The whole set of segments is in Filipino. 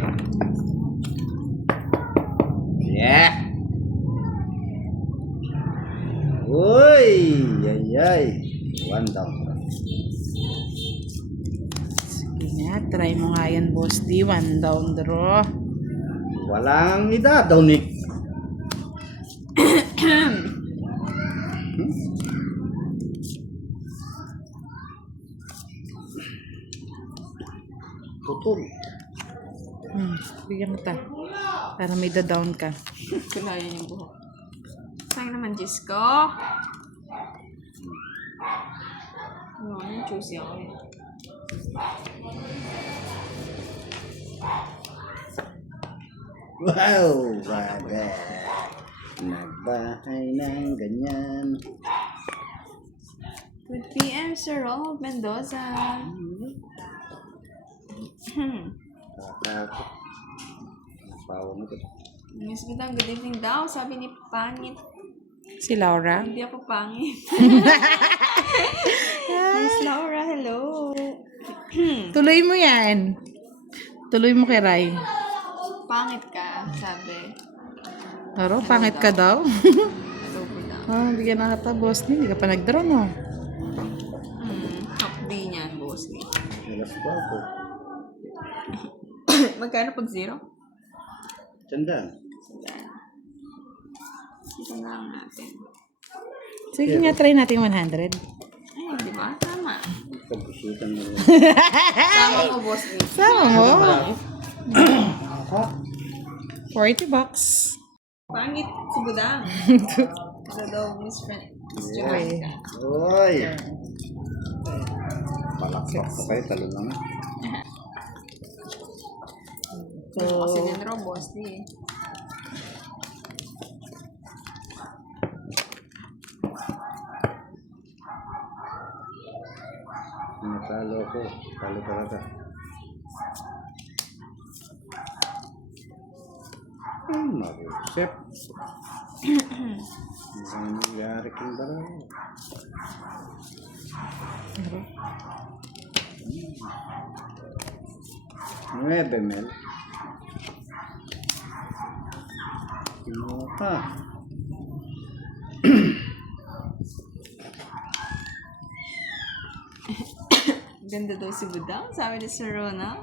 pangit. Yeah. Uy, ay. One down. Sige nga, try mo nga yan, Boss D. One down draw. Walang idadaw, Nick. Putol. Bigyan kita. Para may da-down ka. Kulayan yung buhok. Sayang naman, Diyos ko. Ano, yung choosy ako eh. Wow, baga. Nagbahay ng ganyan. Good PM, Sir Rob Mendoza. Takot. Napawa mo ito. Miss Bidang, good evening daw. Sabi ni Pangit. Si Laura. Hindi ako pangit. Miss Laura, hello. Tuloy mo yan. Tuloy mo kay Rai. Pangit ka, sabi. Pero, pangit ka daw. Hello, Bidang. Bigyan na kita, Boss D. Hindi ka pa nag-draw, no? Top D niyan, boss. Alas pa ako. Magkano pag zero? Tandaan. Ito na lang natin. Sige nga, try natin 100. Ayun, di ba? Tama. Pagkusitan mo. Tama mo, boss. Sama mo. Ako? 40 bucks. Pangit si Budang. Ito daw, Miss Friend. Miss Okay. Jamaica. Uy! Palakpak ko kayo, talo lang. Ito kasi din raw, boss. Di. Natalo ko. Talo talaga. Marusep. Ang nangyari kong dalawa. Nuebe, Mel. Kinuha ka. Ganda daw si Budang. Sabi ni Sir Rona.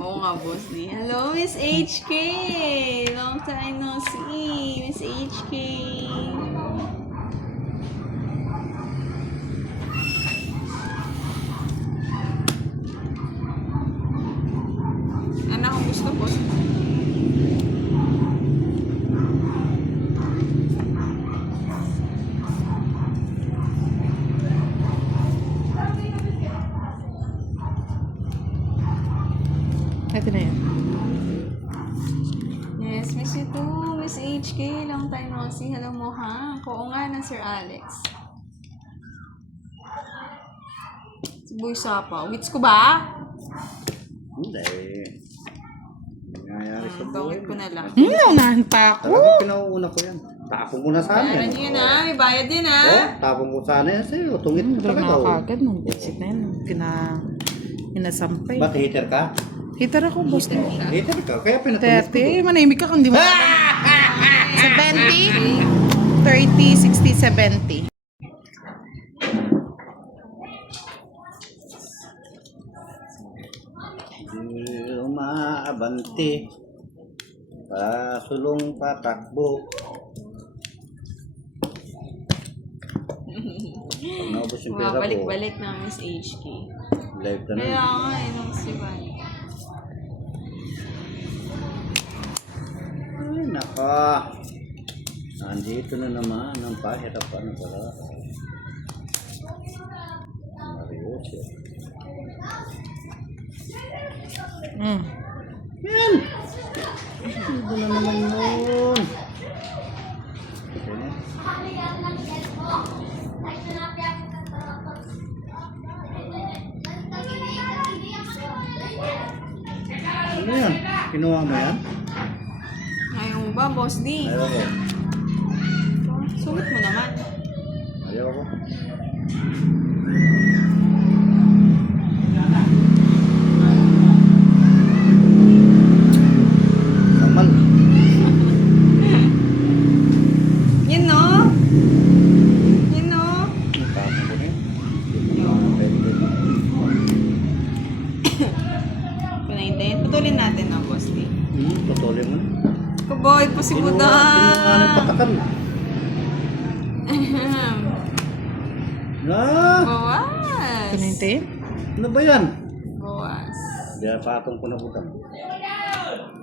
Oo nga, boss. Di. Hello, Miss HK. Long time no see. Miss HK. Ano akong gusto, boss? Ito na yan. Yes, miss you too, Miss HK. Long time no see. Hello mo, ha? Oo nga na, Sir Alex. Si Boy Sapa. Wits ko ba? Hindi. Nangyayari sa buhay. Gawin ko na lang. Naunahan pa ako. Talagang pinauuna ko yan. Tapong ko na sana Bayaran yan. niyo yun, ha? May bayad din, ha? Oh, tapong ko sana yan sa'yo. Tungit mo Draw talaga. na Oh. kagad. Nung basic na yan. Pinasampay. Ba't hater ka? Hitar ako, Boss D. Hater ka. Kaya pinatungit ko. 30. Manahimik ka kung di mo alam. 70. 30, 60, 70. Di umaabanti. Pasulong patakbo. Pag naubos yung pera ko, Balik-balik na, Miss HK. live ka Kaya na. nga, nung si Van. Ay, naka. Nandito na naman ang pahirapan ng pala. Marios yan. Yan! Ito na naman yun. Okay. Ano yan? Kinuha mo yan? Ayaw mo ba, Boss D? Ayaw ko. Sulit mo naman. Ayaw ko. si Kinuha Budang. ng patakan. Na? Bawas. Ito na yung tape. Ano ba yan? Bawas. Diyan patong ko na butang.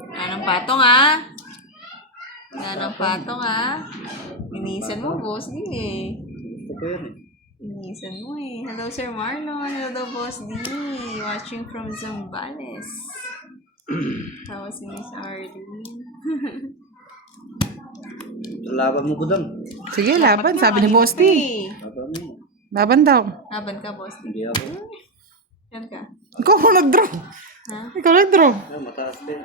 Nanang patong ah. Nanang patong ah. Minisan mo, boss. D eh. Gusto ko yan eh. Minisan mo eh. Hello, Sir Marlon. Hello daw, boss D. Watching from Zambales. Tawa si Miss Arlene. Laban mo budang. Sige, laban. Sabi ni Boss D. Laban mo. Laban daw. Laban ka, boss D. Hindi ako. Yan ka. Ikaw ang nag-draw. Ha? Ikaw nag-draw. Ah, mataas din.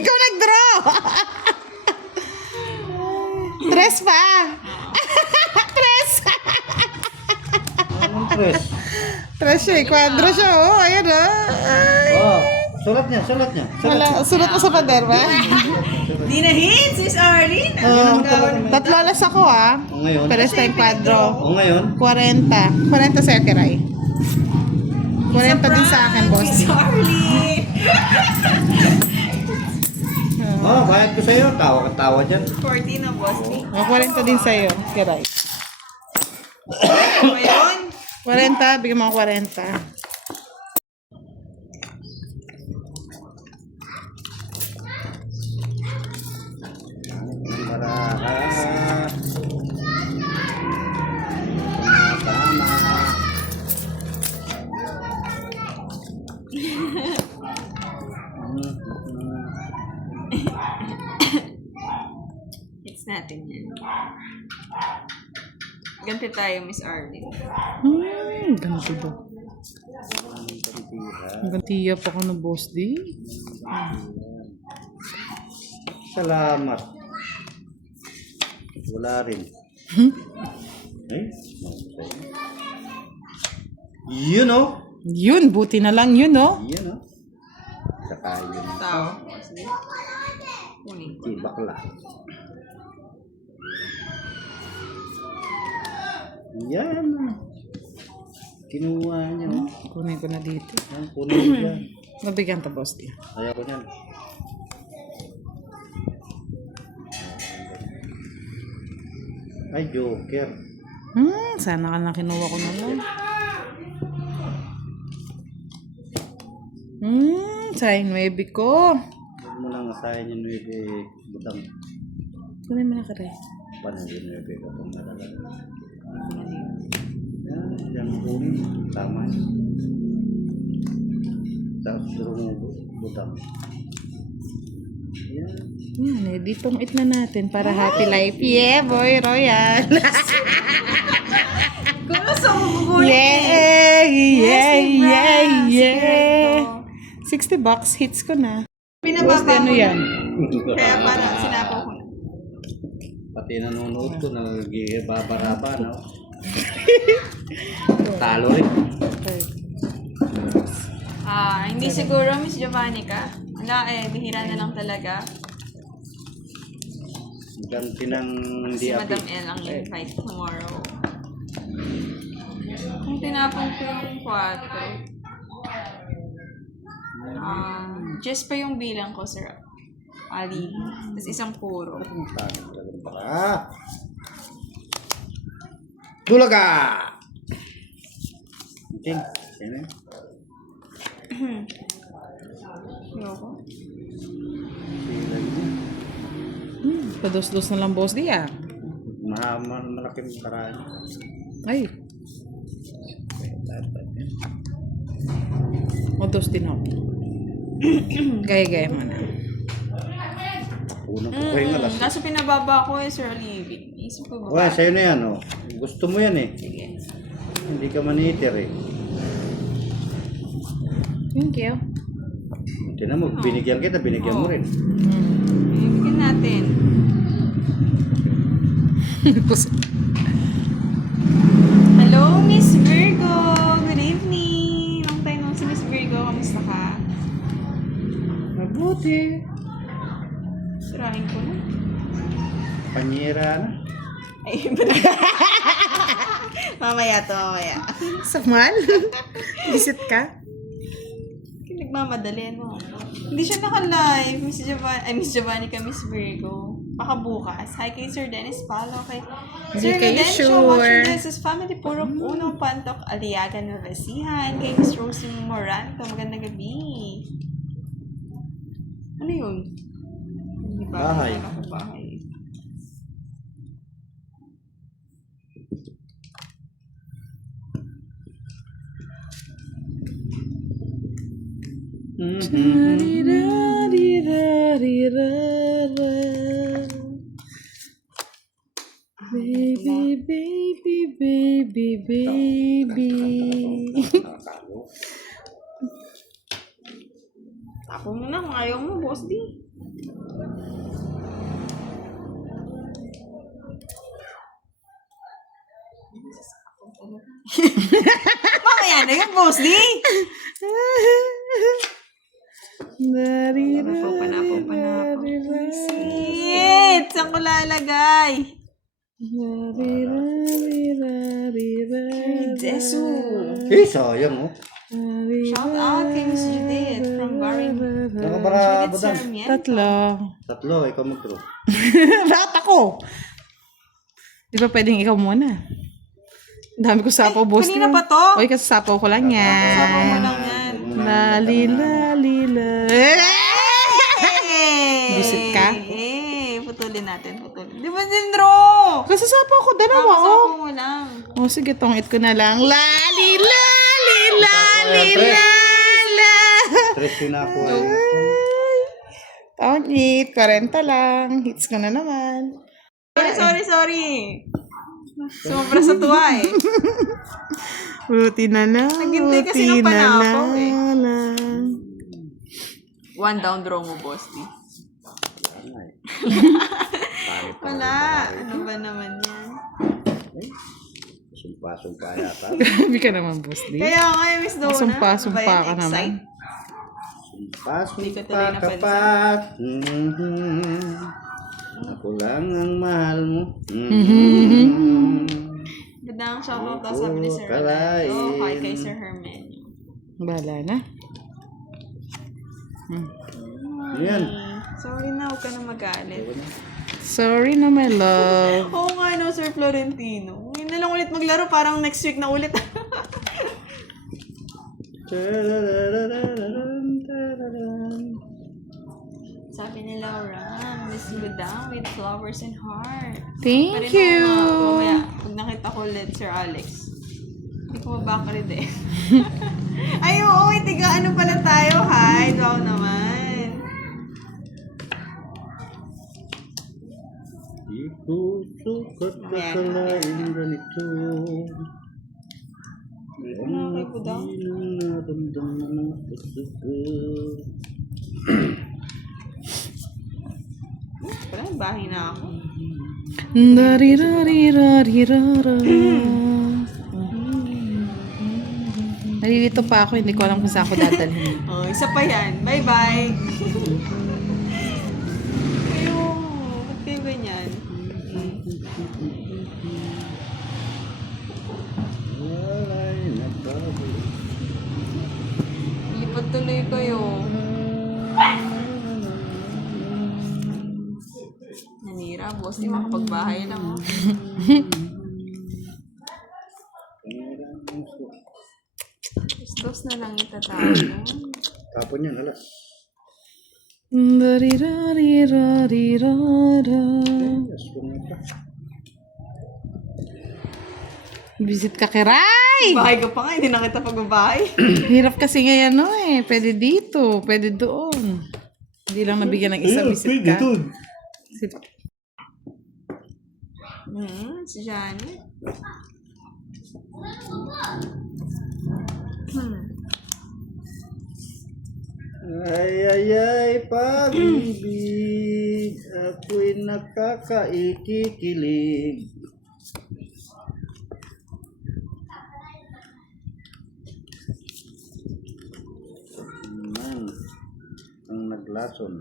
Ikaw nag-draw. Tres pa. Tres. Anong press? Tres siya. Quadro siya. Oh, ayan oh. Oh, sulat niya, sulat niya. Wala. Sulat mo sa pader ba? Di na hits, Miss Arlene. Tatlo alas ako ah. O ngayon? Pero sa yung quadro. O ngayon? 40. 40 sa Kiray. 40 din sa akin, boss. Miss Arlene. Oh, bayad ko sa'yo. Tawa ka tawa dyan. 40 na, boss D. O, 40 din sa'yo, Kiray. Ano yun? 40, bigyan mo ako 40. Maraha. Tama. Hits natin yan. Ganti tayo, Miss Arlene. Ganito ba? Gantiya pa ko ng boss di. Salamat. Wala rin. Eh? Yun o. Yun, buti na lang yun, no? Yun o. Saka yun. Tao. Sige. Kunin ko Si na. bakla. Yan. Kinuha niya. Oh. Kunin ko na dito. Yan, kunin mo yan. Nabigyan to, boss di. Ayaw ko yan. Ay, joker. Sana ka na kinuha ko na lang. Sayang 9 ko. Huwag mo lang asahin yung 9 butang. Kunin mo na ka rin. Paano yung 9 ka pang nalalag? Yan, yan ang kunin. Tama yun. Tapos duro mo butang. Yan. Yan, eh, ditong it na natin para happy life. Yeah, boy, royal. Kung gusto mo gugulit. Yeah, yeah, yeah, yeah. Secret 60 bucks, hits ko na. Boss, Pinababa ano mo. yan? Kaya parang sinapo ko. Pati nanonood ko, nag-babaraba, no? Talo rin. Hindi siguro, Miss Giovanni ka. Wala bihira na lang talaga. Ganti ng Si hindi Madam L ang invite tomorrow. Kung tinapon ko yung 4, just pa yung bilang ko, Sir Ali. Tapos isang puro. Tulaga! Okay. Sino yun? Ayoko. Sila yun. Pados-dos na lang, boss di ah. Malaking paraan. Ay. O, dos din ako. Gaya-gaya mo na. Unang kukuhin alas. Kaso pinababa ko Sir Ali. Isip ko Wala, ba? sa'yo na yan, oh. Gusto mo yan, eh. Sige. Hindi ka maniter, eh. Thank you. Tinan mo, binigyan kita, binigyan mo rin. Bigyan natin. Hello, Miss Virgo. Good evening. Long time no si Miss Virgo. Kamusta ka? Mabuti. Sirahin ko na. Panyera na. Ay, iba na. Mamaya to, mamaya. Samal? Visit ka? Kinig nagmamadali, no? Hindi siya naka-live, Miss Giovanni ka, Miss Virgo. Baka bukas. Hi kay Sir Dennis Palo, kay Sir kayo Ludencio, sure. watching this is Family Puro Puno, Pantok, Aliaga, Novesihan, kay Miss Rosie Moranto, magandang gabi. Ano yun? Hindi ba? Bahay. Ano ko bahay? Baby, baby, baby, baby. Ako muna, kung ayaw mo, boss di. Mamaya na yun, boss di. Panapo. Shit! Saan ko lalagay? Jesu. Sayang, oh. Shout out kay Miss Judith from Baring. Nakabara, Judith budang. Sarmiento. Tatlo. Ikaw mag-draw. Lahat ako. Di ba pwedeng ikaw muna? Ang dami ko sapaw, boss. Kanina pa to? Oy, kasi sapaw ko lang yan. Sabaw mo lang yan. Lali. Busit ka? Putulin natin. Di ba din, draw? Kasi sapaw ko, dalawa, Sabaw oh. mo lang. Oh, sige, tongit ko na lang. Lali. Stress yun ako. eh. Tongit, 40 lang. Hits ko na naman. Sorry. Sumobra sa tuwa eh. Buti na lang. Naghintay kasi ng panapaw eh. lang. One down draw mo, boss. Di. Wala. Ano ba naman yan? Sumpa yata. Grabe ka naman, boss. Di. Kaya nga, Miss Donna. Sumpa Ano ba yan? ka naman. Excite? Hindi ko tuloy Sumpa napansin. kapat. Ako lang ang mahal mo. Ganda ang shoutout daw sabi ni Sir Kalain. Rolando. Hi kay Sir Herman. Bahala na. Yan. Sorry na, huwag ka na magalit. Sorry na, my love. Oo nga, no, Sir Florentino. Ngayon na lang ulit maglaro, parang next week na ulit. Sabi ni Laura, Miss Budang with flowers and heart. Thank you. Mamaya, pag nakita ko ulit, Sir Alex, hindi ko mabakarid eh. Ay, oo, tiga ano pala tayo, hi. Wow naman. Di ko sukat kakalain ganito. Ano kay Budang? Naramdaman ang puso ko. Wala, bahay na ako. Dariraririrara. Nalilito pa ako, hindi ko alam kung saan ako dadalhin. Oh, isa pa yan. Bye-bye. Kayo, ba't kayo ganyan? Walay nagbago. Lipat tuloy kayo. Nanira, boss. Di makapagbahay lang, oh. Dos na lang itatago. Tapon yan, hala. Dariraririrara. Yes, kung ito. Visit ka kay Ray! Bahay ka pa nga, hindi na kita pagbabahay. Hirap kasi ngayon, no eh. Pwede dito, pwede doon. Hindi lang nabigyan ng isa visit ka. Si Johnny. Ay, pag-ibig, ako'y nakakaikikilig. Man, ang naglason.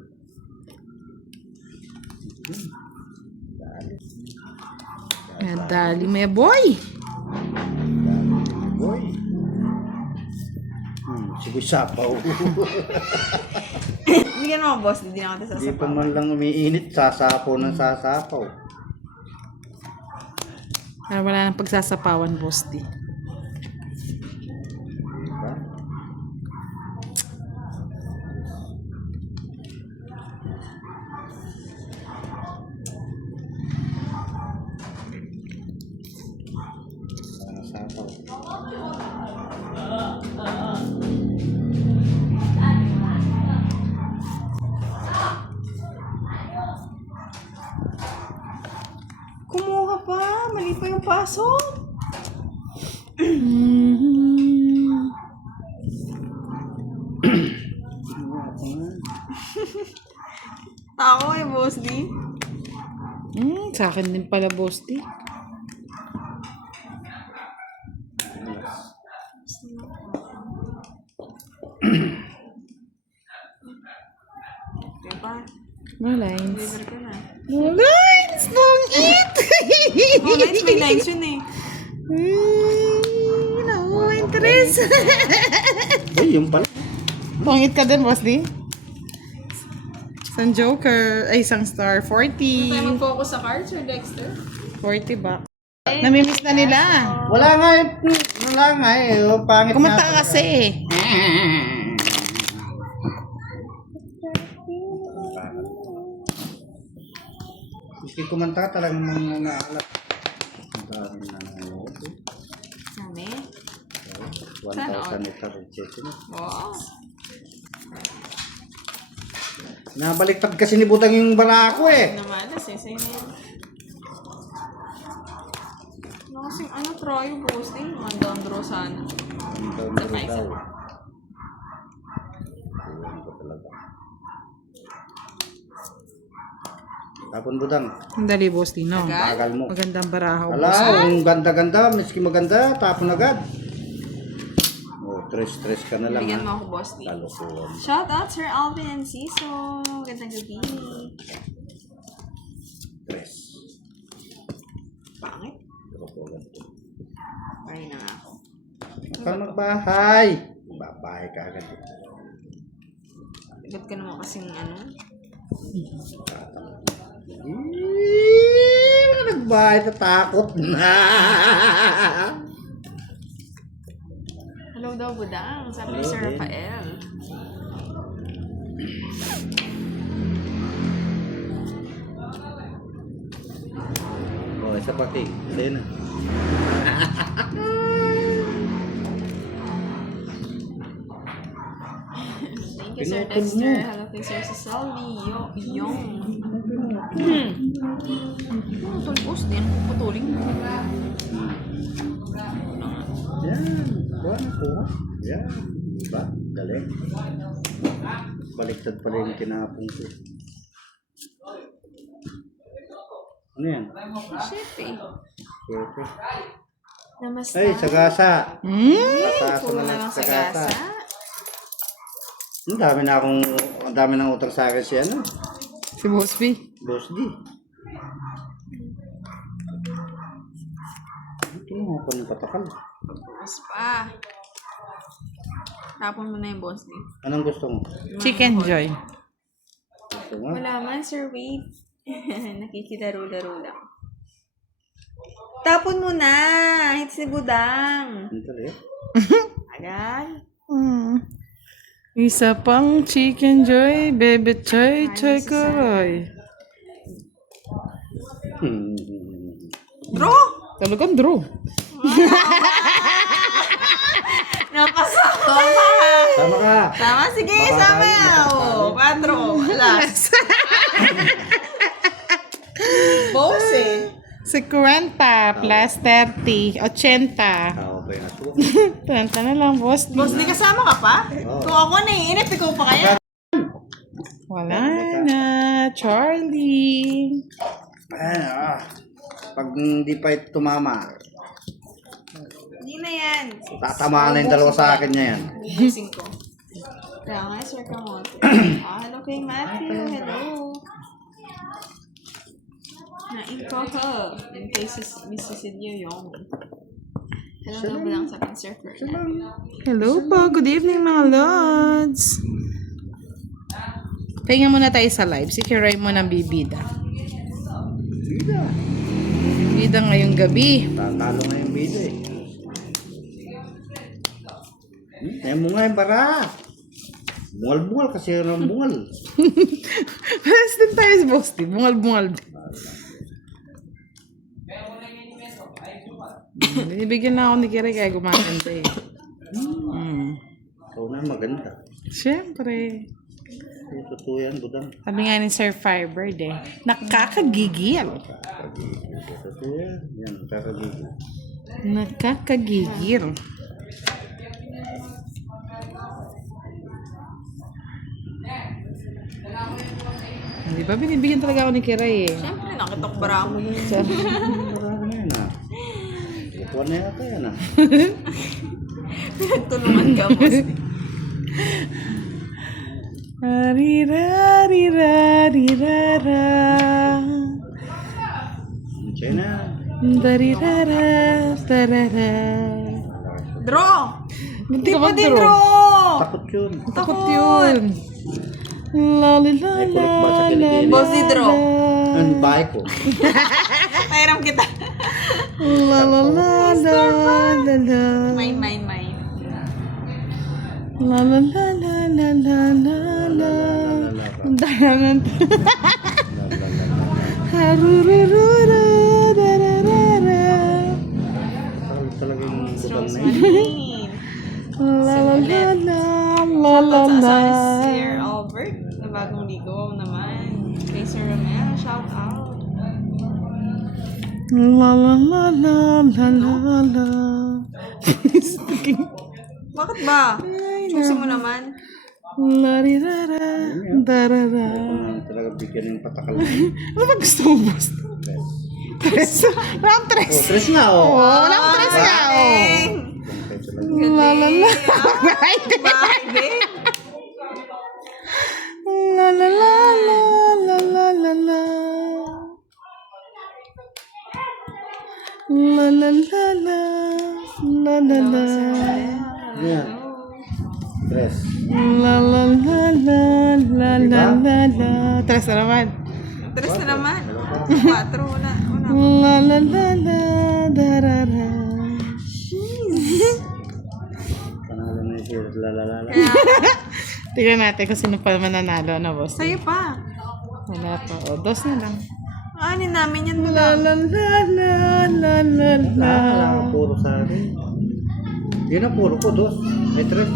Dali mo boy! Boy. Sige, sapaw. Bigyan mo, boss. Hindi na kita Hindi pa sasapawan. man lang umiinit, sasapaw ng sasapaw. Wala nang pagsasapawan, Boss D. Diba? Sasapaw. Kumuha pa. Mali pa yung pasok. Ako eh, boss D. Sa akin din pala, Boss D. Diba? No lines. Deliver ka na. No lines! Don't eat! Oh, lines, may lines yun eh. No interest. Ay, yung pala. Pangit ka din, Boss D. Isang joker. Ay, isang star. 40. Tayo mag-focus sa cards or Dexter? 40 ba? Namimiss na nila. Wala nga eh. Wala nga eh. Oh, pangit Kumanta nga. ka kasi. Miski kumanta talagang mga naalap. Ang dami na nanonood. Sami? 1,000 ito rin check. Wow. Nabaliktad kasi ni Budang yung barako eh. Namalas eh. Sa'yo na yan. Ano kasing ano, try yung boss din. Mga down draw sana. Ang daw na rin daw. Iwan ko talaga. Tapon Budang. Ang dali, Boss D, no? Agad? Bagal mo. Magandang baraha, Ala, Boss D. yung ganda-ganda. Miski maganda, tapon agad. Oh, tres ka na lang Bigyan ha. mo ako, boss D. Kalukuhan. Shout out Sir Alvin and Ciso. Gandang gabi. Tres. Pangit. Kalukuhan. Pari na nga ako. Huwag kang magbahay. Babahay ka agad. Ba't ka naman kasing ano? Nagbahay, natakot na. Hello daw, Budang. Sabi ni Hello Sir din. Rafael. Oh, isa pa king. Isa yun na. Thank you, Sir Pinutol Dexter. mo. Hello kay Sir Cecily. Yung. Putol, boss. Di yan puputuling. Yan. Kuha na kuha. Yan. Diba? Galing. Baliktad pala yung kinapong ko. Ano yan? Shit eh. Siyempre. Namaste. Ay, sagasa. Sagasa Puro na na lang lang sa gasa. Ang dami ng utang sa akin si ano. Si Boss B. Boss D. Ito mo ako ng patakal. Mas pa. Tapon mo na yung boss din. Anong gusto mo? Chicken Joy. Gusto mo? Wala man, Sir Wade. Nakikilaro-laro lang. Tapon mo na! Hits ni Budang. Ito rin. Agad. Isa pang Chicken Joy, Bebe Choy, Choy Kuroy. Draw! Talagang draw. Napasama! Tama ka. Tama, sige, sama yan. O, 4. Last. Boss eh. 50 plus 30, 80. Tao pa yung aso. 30 na lang, Boss D. Boss, di kasama ka pa? Oo. Kung ako naiinip, ikaw pa kaya? Wala na, Charlie. Ayan, pag hindi pa ito tumama, Hindi na yan. tatamaan na yung dalawa sa akin niya yan. Bubusin ko. Kaya nga, Sir Kamote. Hello kay Matthew. Hello. Nain ko ha. In case Mrs. Inyo yung. Hello daw ba lang sabi ni Sir Siya Ferdinand? lang. Hello po, good evening mga lods. Pahinga muna tayo sa live. Si Kiray mo ng bibida. Bida. Bida ngayong gabi. Tatalo nga yung bida eh. Ayaw mo nga yung bara. Bungal-bungal kasi yun ang bungal. Pares din tayo sa Bosti. Bungal-bungal. Binibigyan na ako ni Kiray kaya gumaganda eh. Oo na, maganda. Siyempre. Yung totoo yan, budang. Sabi nga ni Sir Firebird eh. Nakakagigil. Totoo yan. Yan, kakagigil. Nakakagigil. Hindi ba binibigyan talaga ako ni Kiray eh. Siyempre, nakitokbara mo. Marami na yan ah. Kukuha na yata yan ah. Pinagtulungan ka, boss. Arirarirarirara. Diyan na. Darirara. Tarara. Draw! Hindi Di ka pa din mag-draw. draw! Takot yun. Takot yun. Lali la Ay, la kulit ba sa la kilikili? Boss, di draw. Ang bahay ko. Pairam kita. la la la la la la. May. La la la la la la la la. Ang dayangan. Harurururu. Dararara. Talaga yung budang na yun. Rosemary. La la la la. La la Shoutout la. sa Sir Albert na bagong ligo naman. Kay Sir Romero, shout out. La la la la la la la. Bakit ba? Susi mo naman. Larirara. Darara. Talaga bigyan ng patakal. Ano ba gusto mo, boss? Tres. Round tres. Oh, tres nga oh. Oh, round tres nga. Oh. La la la. La la la la la la la la. La la la la. La la la. Yan. Tres. La la la la la la la la. Tres na naman. Tres na naman. 4 wala. La la la la. Darara. Panalo na yung sir. Lalalala. Tignan natin kung sino pa mananalo na, boss. Sa'yo pa. Wala pa. O, dos na lang. Anin namin yan mo La lang. la la la la la la. Wala ka puro sa akin. Yun ang puro ko, dos. May tres.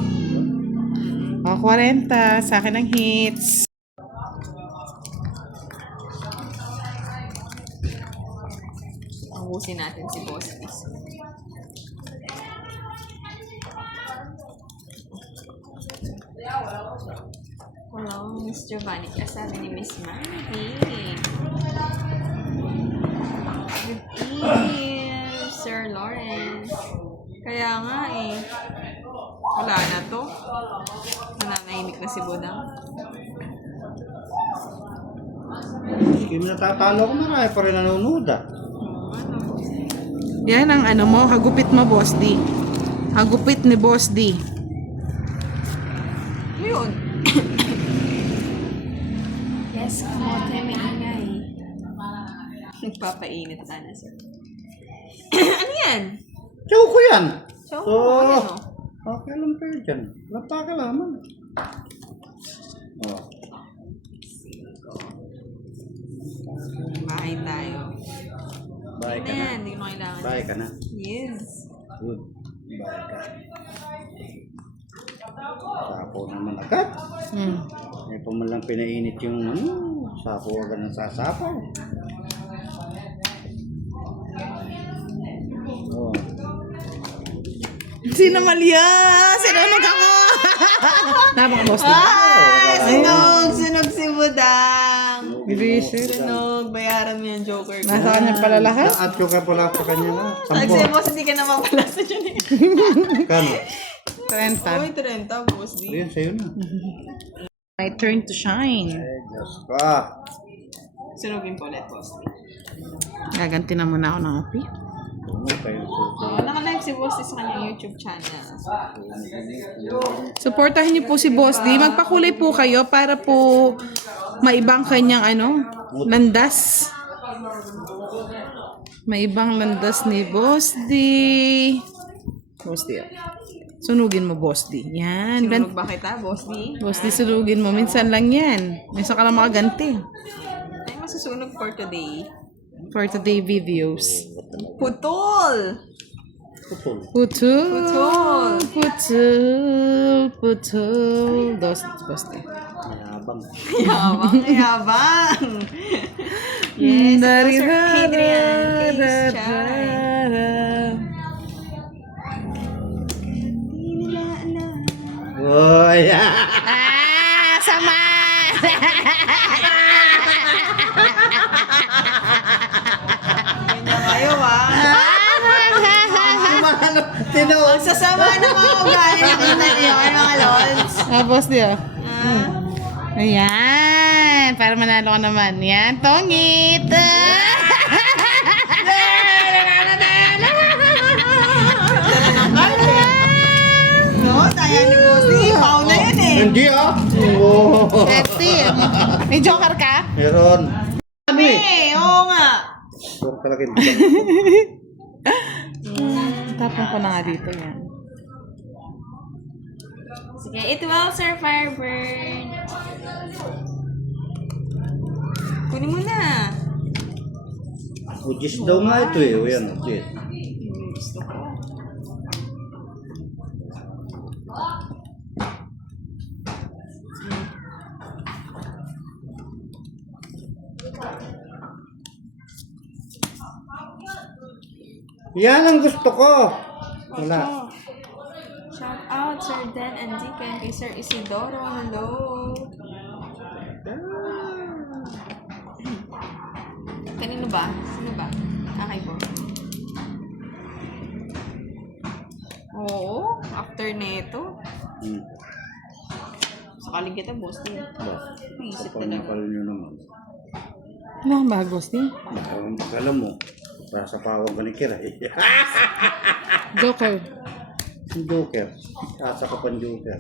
O, 40. Sa akin ang hits. Ubusin natin si Boss Kiss. Hello, Miss Giovanni. Sabi ni Miss Mandy. Good evening, Sir Lawrence. Kaya nga eh. Wala na to. Nananahimik na si Budang. Sige, natatalo ko, marami pa rin nanonood ah. Ano? Yan ang ano mo, hagupit mo, Boss D. Hagupit ni Boss D. Yun. Yes, kamote may ingay. Nagpapainit sana, sir. Ano yan? Tiyo ko yan. So, Oo. ano? Okay lang kayo dyan. Wala pa ka laman. Oh. Bahay tayo. Bye ka Ano na. yan? Hindi mo kailangan. Bye ka na. Yes. Good. Bye ka. Sapo naman agad. May pa man lang pinainit yung ano. Sapo agad ng sasapaw. Oh. Sino Malia? Sinunog ako! Tama ka, Boss D. Sunog si Budang. Bibisit. Sunog, bayaran mo yung Joker ko. Nasa kanya pala lahat. At yung ka pala sa kanya na. Sabi Sampo. sa'yo, boss, hindi ka na mapalasa dyan eh. Kano? 30. Uy, 30, boss. Di. Ayun, sa'yo na. My turn to shine. Ay, Diyos ko. Sunugin po ulit, boss. Gaganti na muna ako ng api. Ano tayo susunod? Naka-live si Boss D sa kanyang YouTube channel. Supportahin niyo po si Boss D. Magpakulay po kayo para po maibang kanyang landas. Maibang landas ni Boss D. Boss D. Sunugin mo, Boss D. Yan. Sinunog ba kita, Boss D? Boss D, sunugin mo. Minsan lang yan. Minsan ka lang makaganti. Ay, masusunog for today. For today videos. Putol! Putol. Putul. Putol. Putul. Putul. Boss D. Mayabang. Yabang, yabang! Yes, Dari Sir Adrian da Case da Chan. da. Di nila alam. Uy! Sama! Ganyan kayo, Sino? Ang sasama ng mga ugali nakita niyo, ay mga lods. Boss D, Ah, Ayan. Para manalo ka naman. Yan. Tongit. no, tayo ni Boss D. Pau na yan eh. Hindi Oh. Pepsi. May joker ka? Meron. Ano eh? Eh, oo nga. Puro talaga yung Tapon ko na nga dito yan. Sige, it will, Sir Firebird. Kunin mo na. Ujis daw nga ito eh. O yan, ujis. Gusto ko. Yan ang gusto ko. Wala. Oh. Shout out, Sir Dan and Deacon, kay Sir Isidoro. Hello. Kanino ba? Sino ba? Okay po. Oo, after neto. Sakaling kita, boss din. Isip talaga. Kapal nyo naman. Ano ang ba, Boss D? Alam mo, para sa pawang ka ni Kira eh. Joker. Si Joker. Asa ka pang Joker.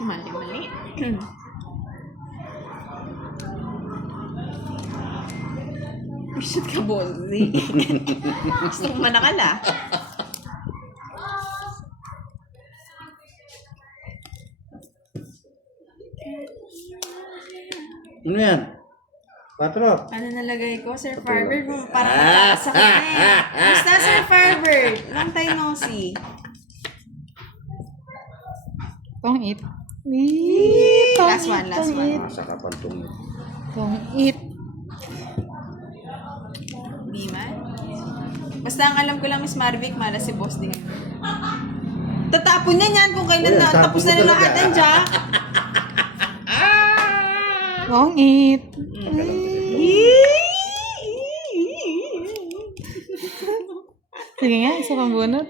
Mali. Shoot ka, boss. Gusto mo manakala. Ano yan? 4. Ano nalagay ko, Sir Firebird? Parang mataas sa kanya. Basta, Sir Firebird. Long time no see. Tongit. Last one. Asa ka pang tungit. Tongit. Di man. Basta ang alam ko lang, Miss Marvic, malas si boss din. Tatapon niya yan kung kailan Uy, na. tapon Tapos mo na talaga. lahat yan dyan. Tongit. Sige nga, isa pang bunot.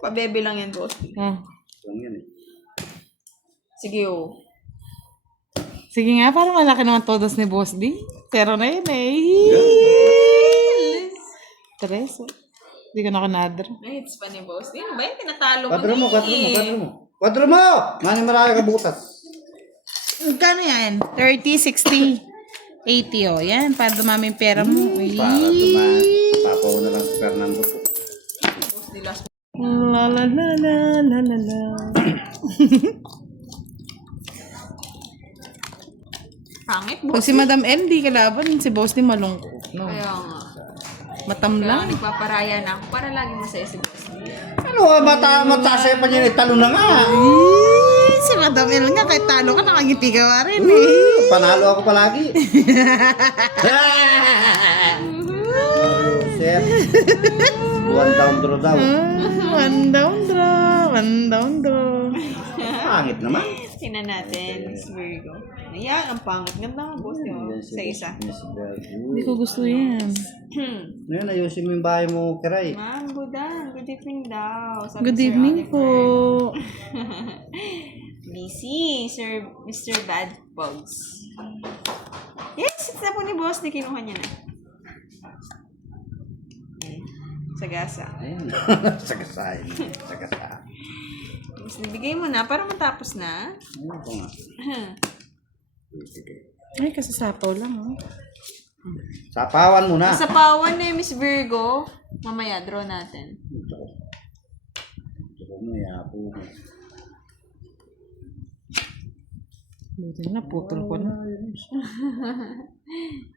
Pabebe lang yan, boss. Lang yan eh. Sige, oh. Sige nga, parang malaki naman todos ni Boss D. Pero na yun eh. Tres. Hindi ko na kanadra. Ay, it's funny, boss. Ano ba yung tinatalo ko 4 mo, 4 mo. 4 mo! Mani marami ka butas. Magkano yan? 30, 60, 80 oh. Yan, para dumami yung pera mo. Para dumaan. Papaw na lang si Fernando po. Boss, di last. La la la la la la la. Pangit, Pag boss. si Madam M, di kalaban. Si Boss D malungkot. No? Kaya nga. Matam Kaya lang. nagpaparaya na ako para lagi masaya si boss. Ano ka? Mataas pa niya talo na nga. Si Madam M nga, kahit talo ka, nakangiti ka pa rin eh. Panalo ako palagi. Set. 1 down draw daw. One down draw. One down draw. Pangit naman. Tingnan natin, Miss Virgo. Ayan, ang pangit. Ganda nga, boss. Yung sa isa. Miss Hindi ko Virgo. gusto yan. Ngayon, ayusin mo yung bahay mo, Kiray. Ma'am, good evening daw. Sabi Good Sir evening Oliver. po. Busy, Sir Mr. Bad Bugs. Yes, it's na po ni boss. Di kinuha niya na. Sagasa. Ayan. Sagasahin. Sagasahin. Tapos nabigay mo na para matapos na. Ayun ko nga. Sige. Ay, kasi sapaw lang, oh. Sapawan mo na. Sa pawan na Miss Virgo. Mamaya, draw natin. Ito mo, yapo mo. Buti na, putol ko na.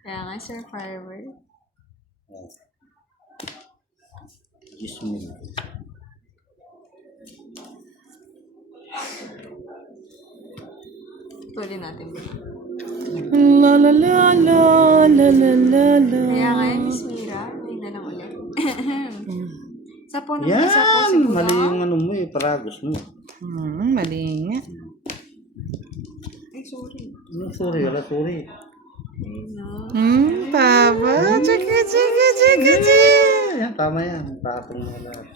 Kaya nga, Sir Firework. Gismin. Tuloy natin. La la la la la la la la. Kaya nga, Miss Mira. May na lang ulit. Sapo naman, Yan! sapo siguro. Mali yung ano mo eh, paragos mo. Mali nga. Ay, sorry. Sorry, wala sorry. Ay, no. Tama. Chika, chika, chika, chika. Yan, tama yan. Tapong mo lahat.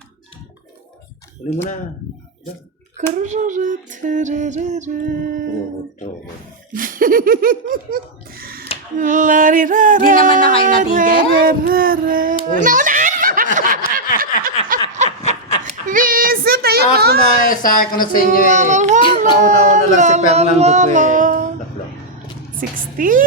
Huli mo na. Diba? Ito. Di naman na kayo natigil? Bisa tayo. Ako na eh, sa sa inyo eh. Nauna-una lang si Fernando ko eh. Tatlo. 60.